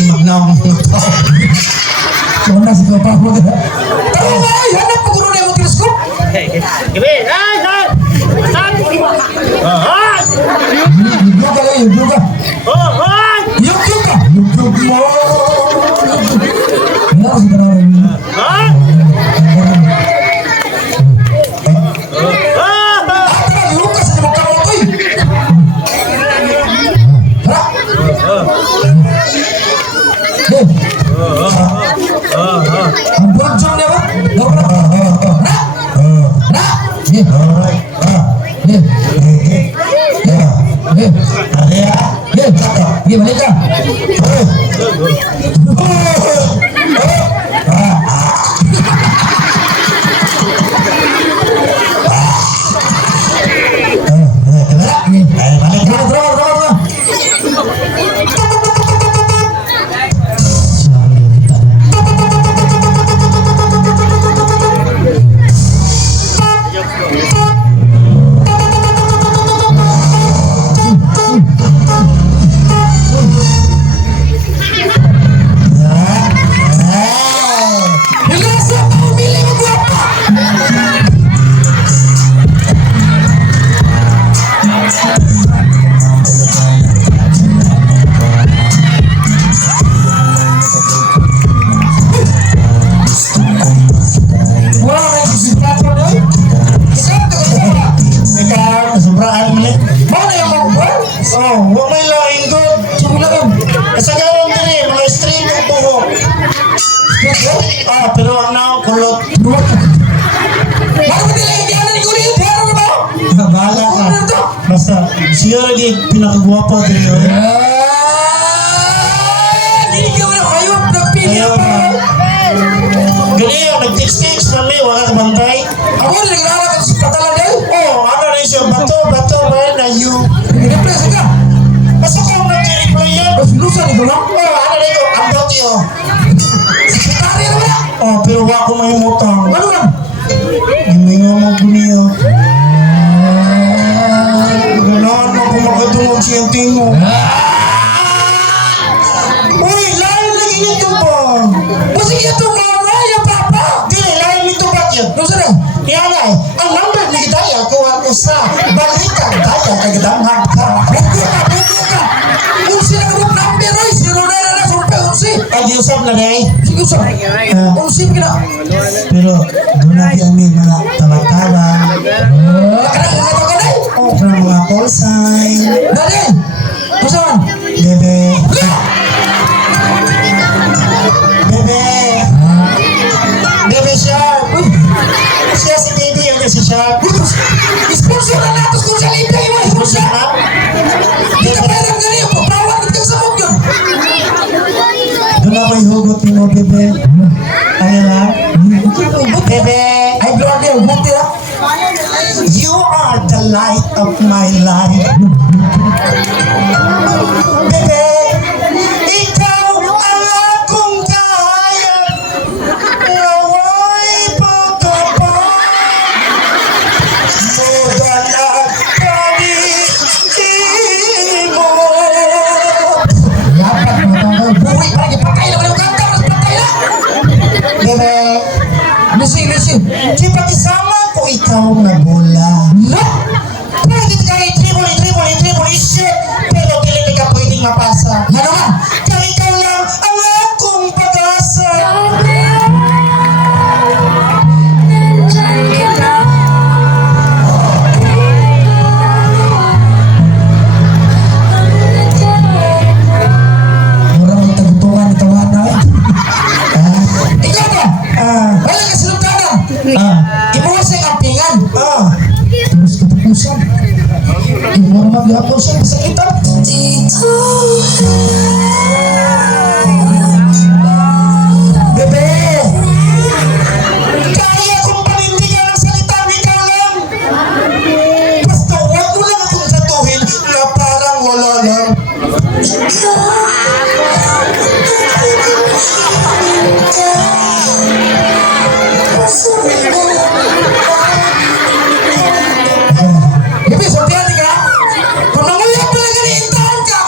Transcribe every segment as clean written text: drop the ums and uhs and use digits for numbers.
magnaong mga tao. Kung nasa ka pa ako na. Pero ay, hanap ko gano'n na yung teleskop. Gabi, ay! Yung ka lang, yung ka. Yung ka! Yung mo! Wala kasi parang... Lukas na magkaroon ko eh! Ang buwan dyan niya ba? Gimana ka? Pero ang nakakulot. Bakit nila yung diyanan ni Kuya? Diyanan na ba? Bahala ka. Basta, siguro di pinakagwapo din yun. Hindi ka wala kayo. Nagpili Ayaw pa. na. Ganyan, nag-text-text na may wala ka bantay. Ako na nag-aaral ka sa patalan din. Ano na siya, bato, man, na you. Nag-represa ka. Basta kung nag-reply yan. Mas lusa ni ko lang. Ano na yun, ang doti yun. Sekretary na wala. Pero wala ko mahimutang. Ano man? Hindi nga mag-buniyo. Ganahan mo kung makatungog siyang tingo. Uy, lain lagi nito ba? Kasi ito mama, yung papa. Dili, lain nito ba yun? Ano sila? Yan ay, ang number ni Daya kuha ko sa balikan Daya kagdamhan ka. Buko ka. Unsi na kabuk number, oy. Zero na surpe, unsi. Ay, usap na day. Sige, usap. Unsi mo kina. Pero, doon natin ang mga tawa-tawa. Kadang-kadang ka na. From mga call sign. Dali. Kusaman. Bebe. Bebe. Bebe Sharp. Siya si Baby, ang si Sharp. Sponsor na natos kung sa libre yung mga sponsor. Sharp. Hindi ka pwedeng ganyan. Pagpawag ka sa mog yun. Doon ako ihugot mo, Bebe. Ano na? Bebe. Ay, blood there. Buti ha. You are the light of my life. Bebe, ikaw ang akong kahayag. Naway pagkapag. Mudan at mo. Dapat mga buwi para ipatay na walang kanta. Mas patay na. Bebe, Lisi. di ba kasama ko ikaw na bola? Look. Pwede ka i-dribble, shit. Pero dili ka pwedeng mapasa. Ano ka? Kaya ikaw lang ang akong pag-asa. Murang may tagutungan ito nga na. Ikaw ba? Wala ka sinuntanan. Ibuwas ang ampingan. Terus katapusan. Ibuwa maghapon siya sa kita. Bebe! Kaya kong panindigan ang salita ni Kalang. Basta huwag mo lang akong satuhin na parang wala lang. Ibig sabihin ka, kung nanguya pala ka ni intahan ka,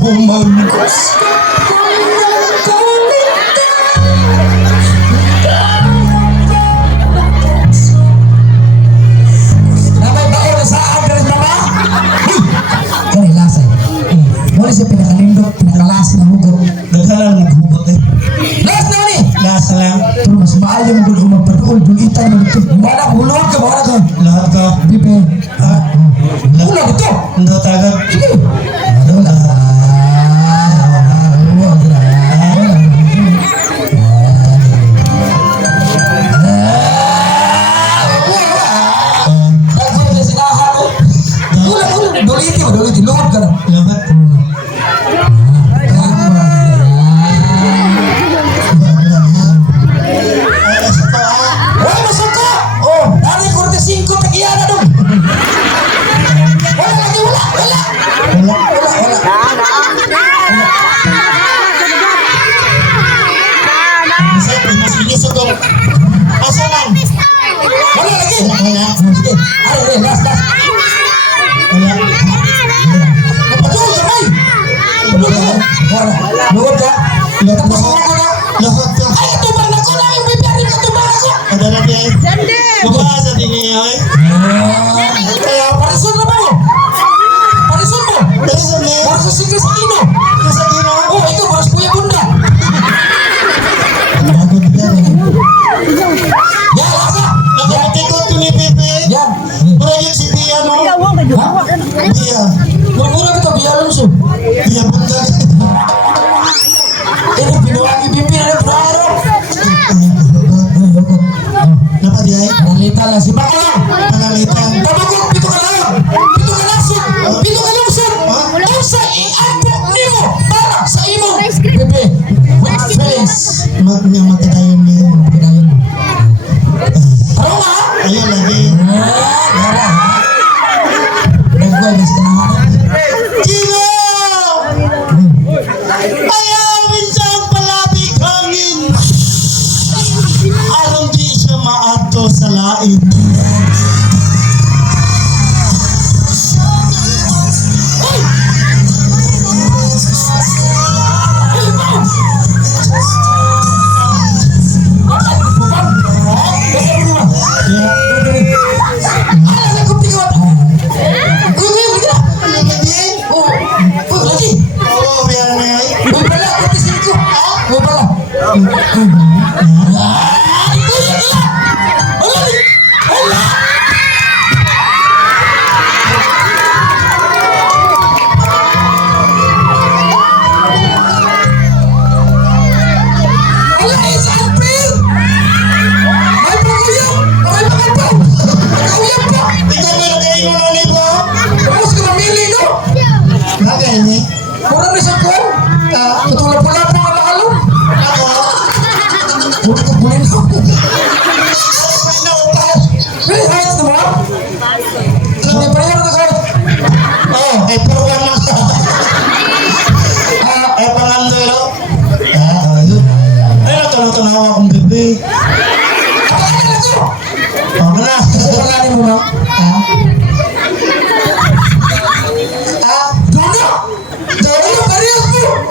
humangkos. Namay baon na sa address mama. Kani lasay. Muli siya pinakalindot, pinakalas na hugot. Daghanan ng hubot eh. Last na ni. Lasa lang. Pero mas maayo mo kung magpatuol, bulitan mo dito. Wala, hulog ka, wala ka. Lahat ka. Bibe. Ha? Hulog ito. Hindi tagad. Sige. Wala. Duliti mo, duliti. Lungod ka na. Lahat. Oh, masuk ka! Oh, dari korte 5 tagiyan na dong. Wala lagi, wala. Asa lang? Wala lagi. Wala. Sige, ay, last. Wala. Napatuloy ka, May. Wala. Lungod ka. Tapos ako na. Lahat ka. Ay, katubang na ko na yung bibiyari, katubang ako. Ada lagi ay. Lumaasa din niya ay. Kaya, parisun na mo. Parisun mo. Dali sa niya. Baru sa Kino. Nasa dino. Oh, itu baru Kuya Bunda. Bagod ka. Ya, lasa. Nakapatikot ko ni Pepe. Ya. Murag si Tia no. Tia. Murmura kita biar langsung. Tia bunda. Ini pinuwangi pimpinan ng Prado. Napa dia ay? Panalitan lang si Bakolang. Panalitan. Tabagong pito ka lang. Pito ka lasong. Pito ka lungsod. Unsa i-ampo nimo para sa imong bebe. With feelings. Magnya magkadayon niya. Pinayon mo. Ano nga? Ayun lagi. Gara ha? Nagwabis ka na nga. Kino! Ayaw minsan palabig hangin. Aron di siya maato sa lain. Oh, biar may. Ikaw meron kayo mo na nito? Bagay ni. Ako. Oh, program na ka. Pangandero. Ayun. Ay, natanaw akong bebe. Wala.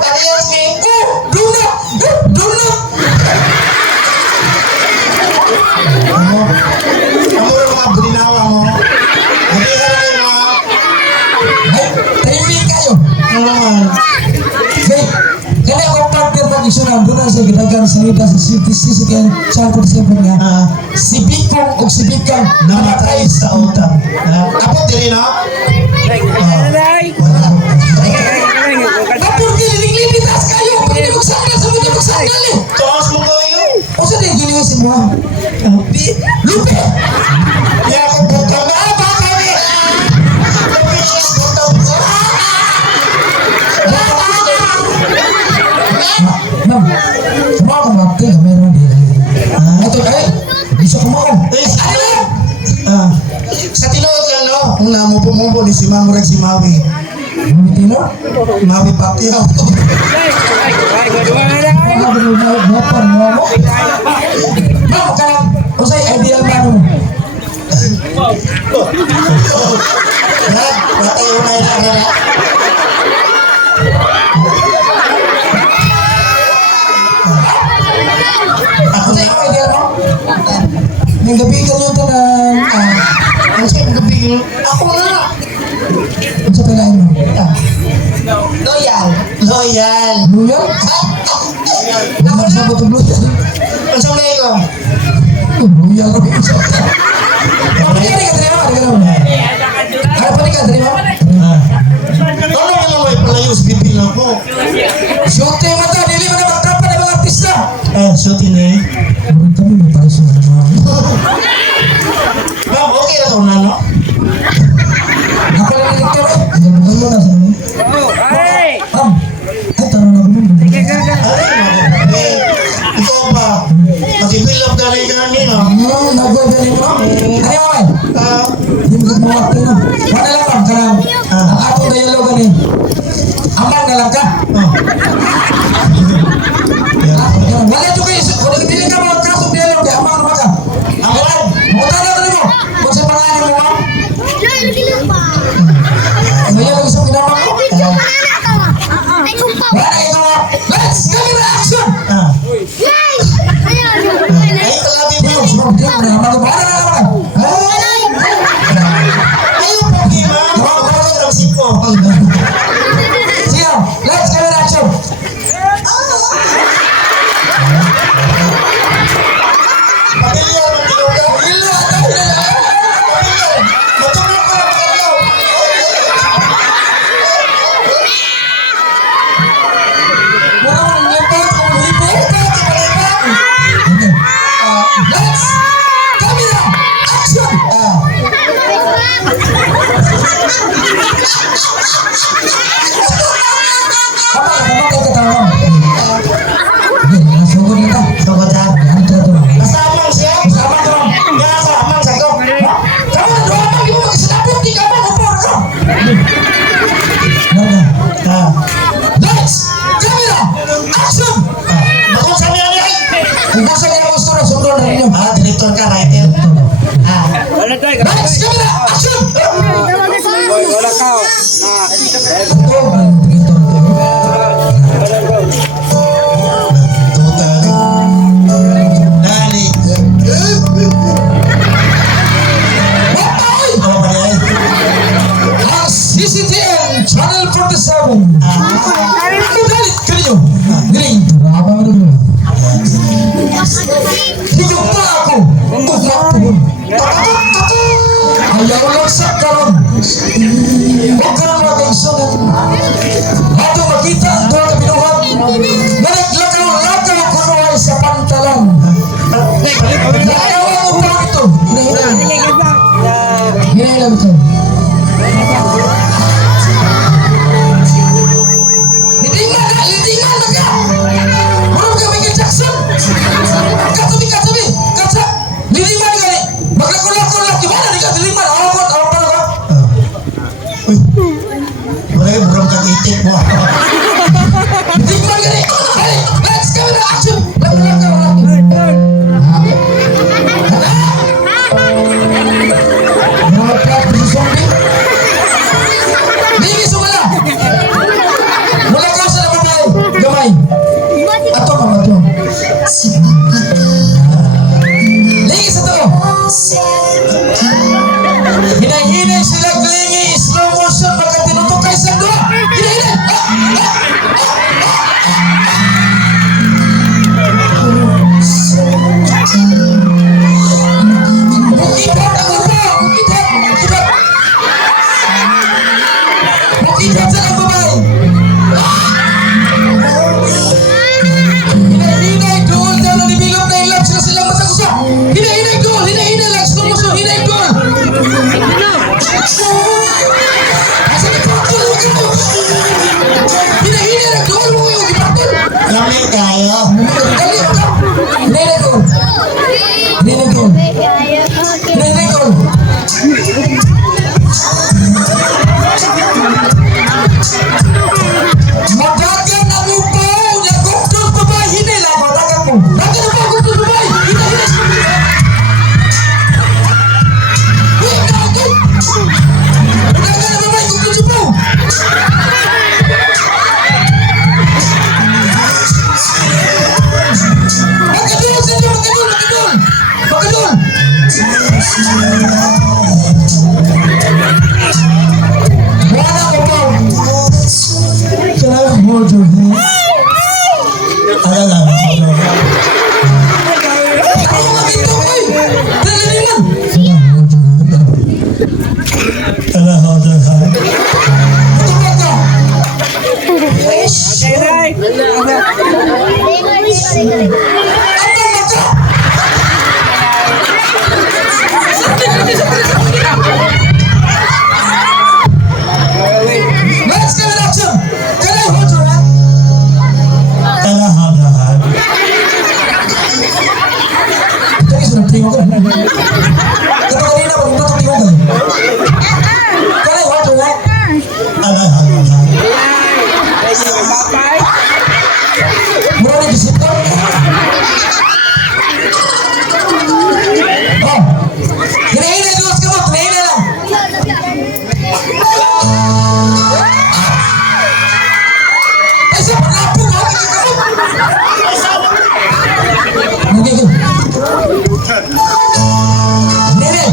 Parehas ni. Amo rin mga bulinawa mo. Hindi ka rin mga. Ano naman? Kaya ako partner pag-isunan doon na sa ginagan sa ida sa CTC kaya sangkot siyempre nga si Bikong o si Bikang Namatay sa utang. Kapot din no? Kapag nililigtas kayo, pwede magsanggal sa mga magsanggal eh. Tuwas mo kayo. O sa din gilisin mo? Lupe! Kaya ako butang na. Baka ni. Ma'am, sama akong waktu na meron din. Ito eh, bisa kumaon. Sa tinuod lang no, kung namupumupo ni si Mamurag si Mawi. Tino? Mawi Pacquiao. Bapan mo mo? Ma'am, kaya, o sa'yo, idea ba mo? Lahat, patay umay na. Ako Ano na. yung idea mo? Yung gabi ka nyo ito na... Ang sa'yo gabi yun. Ako na. Ano sa palain mo? Loyal. Loyal. Loyal? Ano sa bato loyal? Ang sa'yo na ikaw. Loyal ko yung sa bato. Ano ka terima? Ano pa ka terima? Ano ka naman palayo sa bibilang ko? Shoot yung mata, dili mo na magtrapan ng mga artista. Shooting eh. Kami mo tayo sa mga... Ma'am, okay na ito na, no? Ako lang yung lecture eh. Ano mo na sa mga? Hey! Ay, tanong na ko mo. Ikaw ba? Mag-develop ka rin gani, no? Nagagaling mo? Ano yung ay? Yung gag mga pino. Wala lang lang ka. Ang atong dialogue ni. Aman na lang ka. Wala ito kayo. Kung nagdili ka mga kasong dialogue, aman naman ka. Aman! Mutana ka rin mo. Kung sa pangalan mo, ma'am. Ano yan ang isang pinamang ko? Wala na ikaw. Let's go in action! Ay, talabi mo. Ayun, sumabot yun. Wala na naman. Ayaw po, Kima. Mawag ang siko. Sige, let's go in action! Pamilya, magtigaw ka. Matulog ko lang kayo. Mura mo nang lipat kung lipat. Let's camera action! Kapag kayo katawang. Sugod na ta. Sugod na. Ano to to? Kasamang siya. Sama ka ron. Nga samang sa ko. Kamu na doon ang imo magsinapot di ka ba upor ka. Narga. Let's camera action! Bakit sa niya niya? Kung gusto niya mo gusto na sundon na ninyo. Director ka, writer. Wala tayo. Let's camera action! Wala ka. Ito ang director. Total. Dali. Watay! Ano ba yan? Ang CCTN Channel 47. Kudalit ka ninyo. Galing. Drama mo doon. Higong pa ako. Tugapon. Ayaw lang sa karon. Huwag ka nang mag-igsunan. Ato makita ang doon na binuhat. Naglakaw-lakaw kunuhay sa pantalan. Lakaw ang upang ito. Hinahilang ito. Lidingan na ka! Marunong ka Michael Jackson! Katabi! Katsa! Lidingan ka ni! Maglakon-lakon! Gimana ni ka? Lidingan! Awang pala ka! Uy. Wala yung burang kag-itik mo. Lidingan ka ni! Hey! Let's go na action! Lakon-lakon! Mga plot sa zombie! Ligi sumala! Wala ka sa naman gamay! Ato ka ba ito? Ligi sa to! Hinay-hinay sila klingi, slow motion, baka tinutukay sa doon! Hinay-hinay! Mukibot ako ba? Mukibot! Mukibot sa nababay! Hinay-hinay, doon daw na develop na ilap sila matagusa! Hinay-hinay, doon! Hinay-hinay lang! Slow motion! Hinay, doon! Asa na patol? Huwag ito! Hinay-hinay lang, doon! Huwag yung ipatol! Lamig tayo. Dali mo ka! Hinay-hinay, doon! Hinay-hinay, doon! Hinay-hinay, doon! Let's give it action. Can I hold your hand? Ito yung sunod tingin ko. Ito kanina, pag tingin ko. Can I hold your hand? Mura na isip ko. Oh. Hinahinay, dulas ka mo. Hinahinay lang. Ay, siya, pag-apo mo. Nagigil. Nene.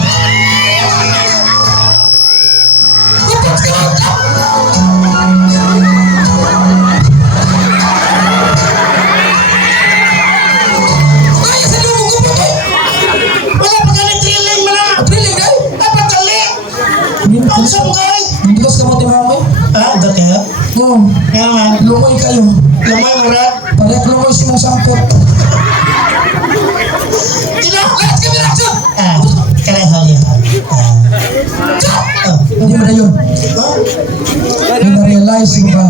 Ipas ka mo. Ay, sa lubog ko po. Wala pa galing drilling mo na. Drilling na? Ay, patali. Pausap kay. Hindi ka sa mga timamoy? Ito kaya? Oo. Kaya nga. Lumoy kayo. Lamay mo rin. Parek lumoy si mong sampot. Let's give it action! Kaya hali. Hindi mo na yun. Hindi na-realize mo ba?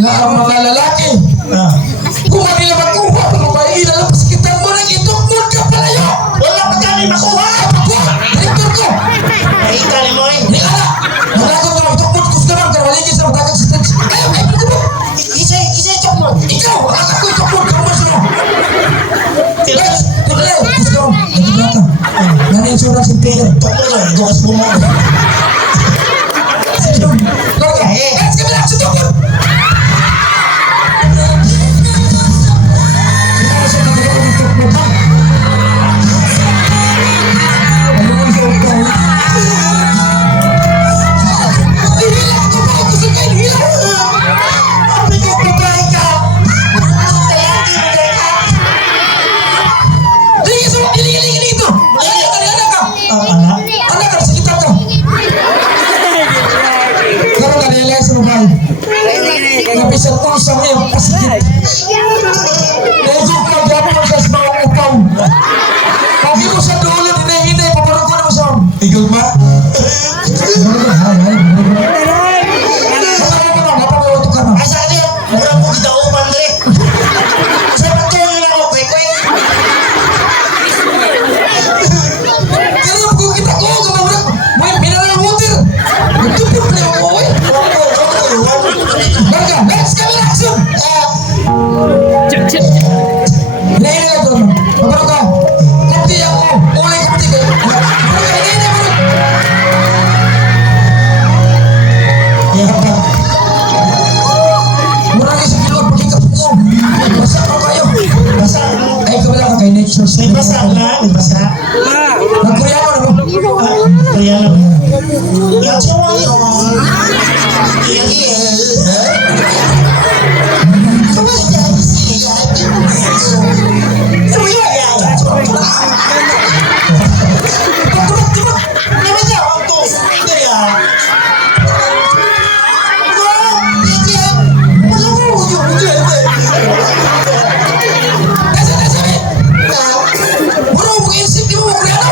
Na ang mga lalaki, kung hindi na makuha, mga ilalabas kita mo ng itukmod ka palayo! Wala pa galing makuha. Direktor ko! Ay, tali mo eh. Hindi ka na! Nalagaw ka lang, itukmod ko sa naman, karwaligin sa matagag sa stage. Ayaw, ayaw, ayaw! Isa chok mo. Ikaw! Akak ko itukmod ka mo siya! Let's! Tulay! Gusto mo! Nagigla ka! Nana-insurance yung player. Chok mo dyan. Dukas mo mo. Let's give it action, tukmod! Napisal ko sa mga pasikit. Medyo kagapon sa mga upaw. Pagi mo sa dulo, hinahinay, paparang ko na mo sa ikaw ba? Saan mo na, napagawa ito ka na. Asa ka niya? Mura mo kita upan rin. Sa pagtuloy na ako, kwek-kwek. Kaya kung kita ko, kumawag, may minalang water. Nagtupot na ako, oy. Marga, let's give it action! Hinahinay ito naman. Paparang ka. Kapti ako. Ulay kapti ka. Hinahinay mo. Mura kayo sa kilor, pagkikap ko. Basa ko kayo. Basa. Ay, kabila ka kay nature. May basa na, may basa. Nag-Koreano na mo. Kaya lang. Yan siya mo yun. Yan yun. Kumain siya. Kuya yan. Naman niya ako to. Kaya. Bro, mag-iisip di mo Koreano.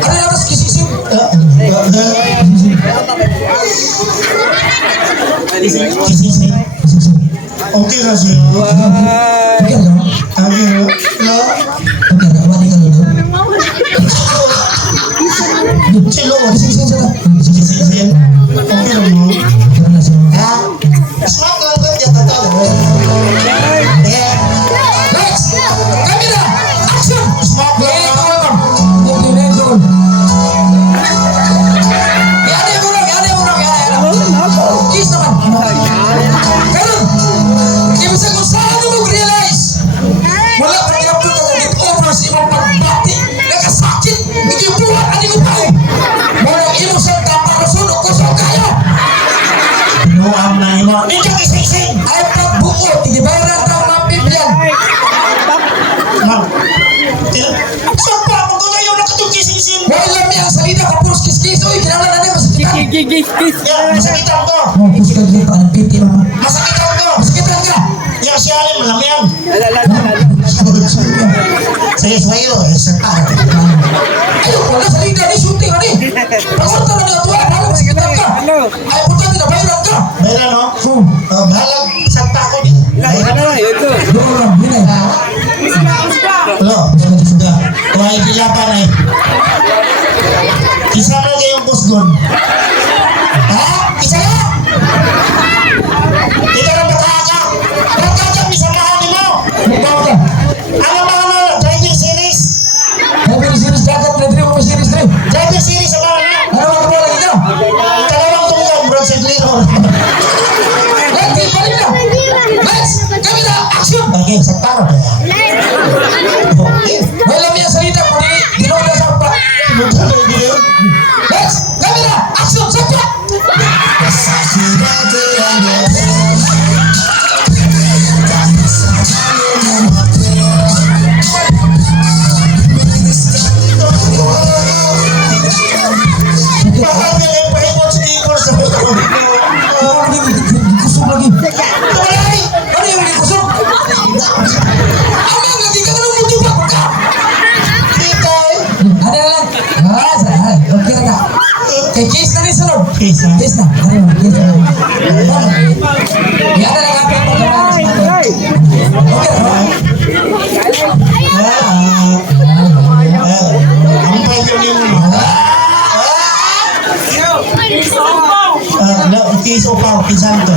Ano yung atas kisisip? Okay na siya. Okay lang. Okay na. Okay na, wali ka lang. Silo. Kisisip sila. Sisig. Okay na mo. Kaya na siya. Smart lang ka diya tatalo. Next! Camera! Action! Smart lang. Okay, next one. Yan mo lang. Kiss naman. Ganun! Ibig sabihin kung saan mo mag-realize, wala pa kinapot ka get over sa ibang pagbati, nakasakit, hindi buhat, ani upay. Muna imo sa kaparusun o kusog kayo. Nuam na imo. Ito kising. Ay pagbuo, tinibayran na ang Biblian. Ma'am. So pa mo ko na yung nakatugkising. Wala mi ang salida ka puros kiskis. Uy, kinala na na masakitan. Ya, masakitan ko. Oh, puros ka dito, anong piti mama. Masakitan ko. Masakitan Suwayo, sa tao. Ayaw ko na sa liga ni shooting ani. Pagpunta na nga tuwa, alam sa kita ka. Ay punta din na bayaran ka. Mayroon, no? Bahalag sa tao din. Ano na, yun to. Doon lang, yun ay. Lo, sudah. Tuhay kilapan ay. Isa na kayong kusgon. Ha? Isa na? Ikaw na baka ka. Baka ka, misamahan ni mo. Ikaw ka. Ano mga na? Driving series. Sabi ni series dagat na dito mo series dito. Driving series ang mga na. Ano ang wala ikaw? Kalawang tungkol, Bronson Lino. Let's balik na. Let's kami na action. Okay, sa tao ba yan? Wala miya salita ko ni ginawa na sa pa. Let's kami na action sa pa. Bakit yung pahimot sa kikor sa mga Kusog lagi. Tumalay! Ano yung kusog? Amang lagi ka nang mutupak ka. Ikay! Ada lang. Ah, saan? Okay na. Kay case na rin sa loob. Case na? Case na. Ano, case na. Yan na lang ang pagkakaroon sa mga. Okay na. Ang pwede niyo mo. Kiso pa, kisan to.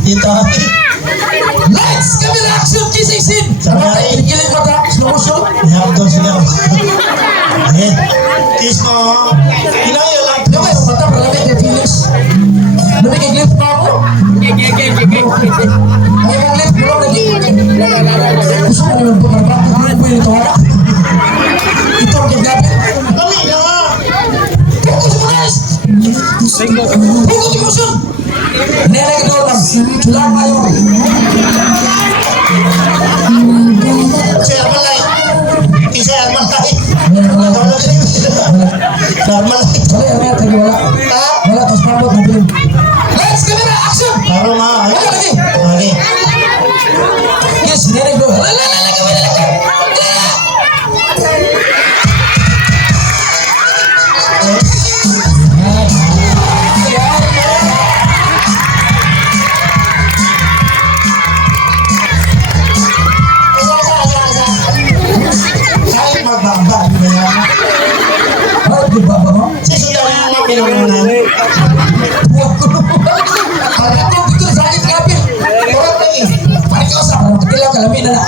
Dito. Lights, camera, action, kissing scene. Sabay. Kilig mata, slow motion. Hapon sila. Ayan. Kiss mo. Hinaya lang. Yung may mata, palagay kay Felix. Lumik kay Cliff pa ako. Ay, kang Cliff, bulong lagi. Gusto mo naman po, marapang ko po yung tawa. Ito ang kagapit. Kami na nga. Focus mo guys. Focus emotion. Nilagay ko lang. Tulang kayo. Siya malay. Isa ang malay. Normal. Wala, wala, tagi wala. Wala, tapos pambot na film. Lights, camera, action. Paro na. Wala lagi. Okay. Yes, nilagay ko. Wala, wala, Kahit magbaba, di ba yan? Bakit di ba mo? Sisigaw yung mga pinunan. Buwag ko. Pagkat ko dito sa akin kapit. Kurang lagi. Panik ka sa katilang kalamin na na.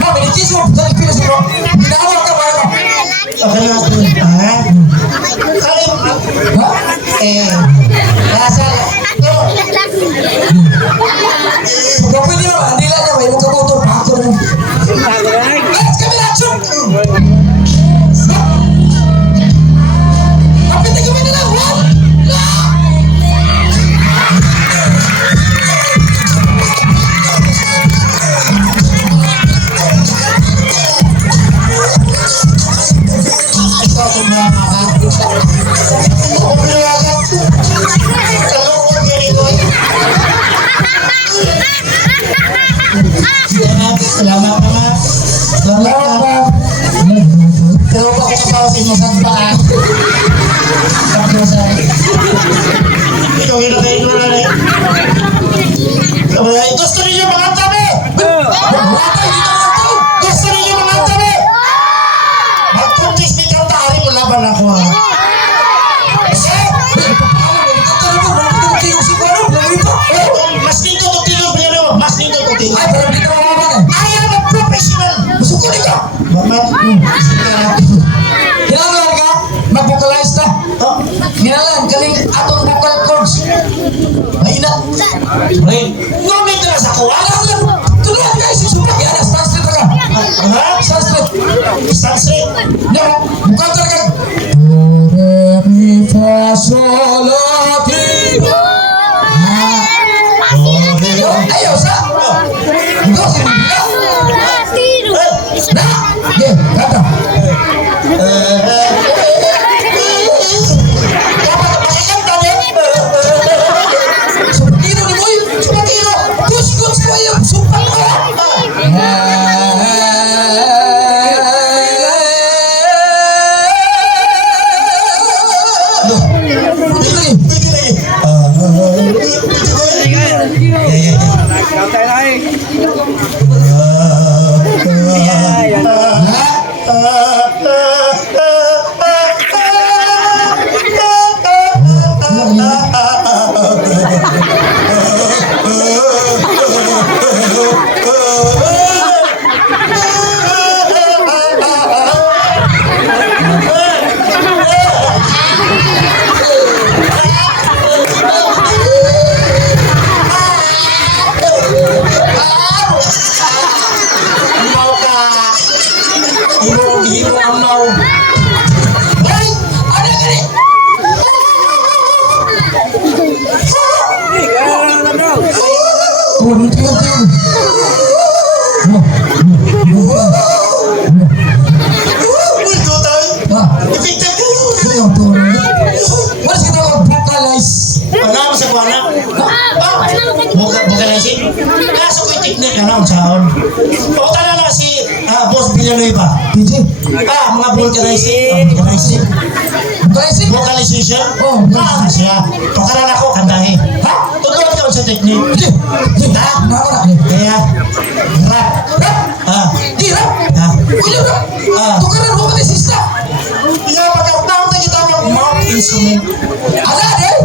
Ma, minikis mo. Sa ipinas mo. Ginawa ka ba ako? Okay na ito. Ha? Kahit Ha? nasa. Pag pwede mo, hindi lang niya. May magkabuto. Pako na. Let's kami na action. Kapit na kami na lang. Ikaw kung mga kumulagat. Kalungkot yan ito eh. Salamat mga. Salamat mga. Pero bakit ka pa sa inyo sa paa? Tapos ikaw yun na kayo na rin. Gusto ninyo mga tabi! Gusto ninyo mga tabi! Magkuntis ni Kantari mo laban ako ha. Mas nito to tilo bro, mas nito to tilo. Ay, parang dito mo ba? I am a professional. Gusto ko nito. Bamat. Kailangan ka mag-vocalize na. Oh, Kailangan kaling atong vocal cords. Mahina. Ray. Ngomit na sa ko. Alam lang. Tuloy guys, susupak yan. Stanstreet ka. Ha? Stanstreet. Sunset. Yan. Bukan talaga. Do, re, mi, fa, sol, la, ti, do. Ayaw sa. Do, sinibila. Na. Ge, kata. Dapat pakikanta din. Supatino ni Boy. Supatino. Push, push, push. Tayo na eh. Yan. Amaw ka. Himo amaw. Ay! Ano ka rin? Oh, dito yun. Ito tayo. Ah, Effective ka. ito yung tour. Wala siya tawag vocalize. Ano mo sa kuwana? Vocalizing? Kaso ko yung technique, ano ang sound? Pauta na si Boss Villanueva. PJ. Mga vocalizing. Vocalizing? Vocalization? Oh, Siya. Pakaran ako, kandahin. Ha? Tutuan ka sa technique. PJ. Ha? Nakawala ka. Kaya, rap. Rap? Di rap? Ha? Wala rap? Tukaran mo ka na sista. Iya, pagkaktaon na kita ng mouth instrument. Ala, eh?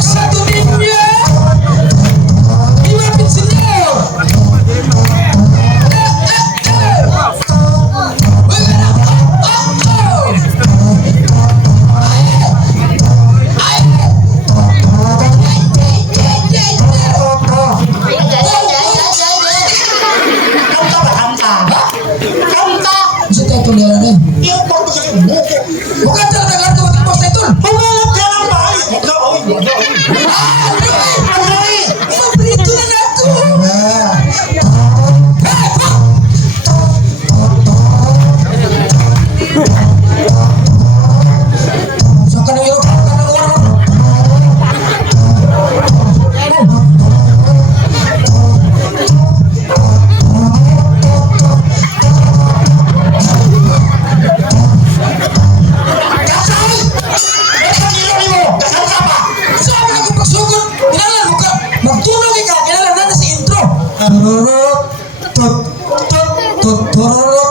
Satu ninyo! Ilapit sinyo! Kanta ba? Kanta. Kanta. Bisa tayo tuliran eh. Yung pagkakit buko. Bukan talaga kartu untuk pos itu. Humanap ka ng bahay. Wala, oy, wala, oy. Ano eh? Berito na nato. Saka na yun. Kasal! Kasal nilo mo! Kasal ka pa! Saan mo nang pagsugod? Kailangan mo ka. Magtunog ka. Kailangan na sa intro. Tururut. Tut. Tut. Tut. Tururut.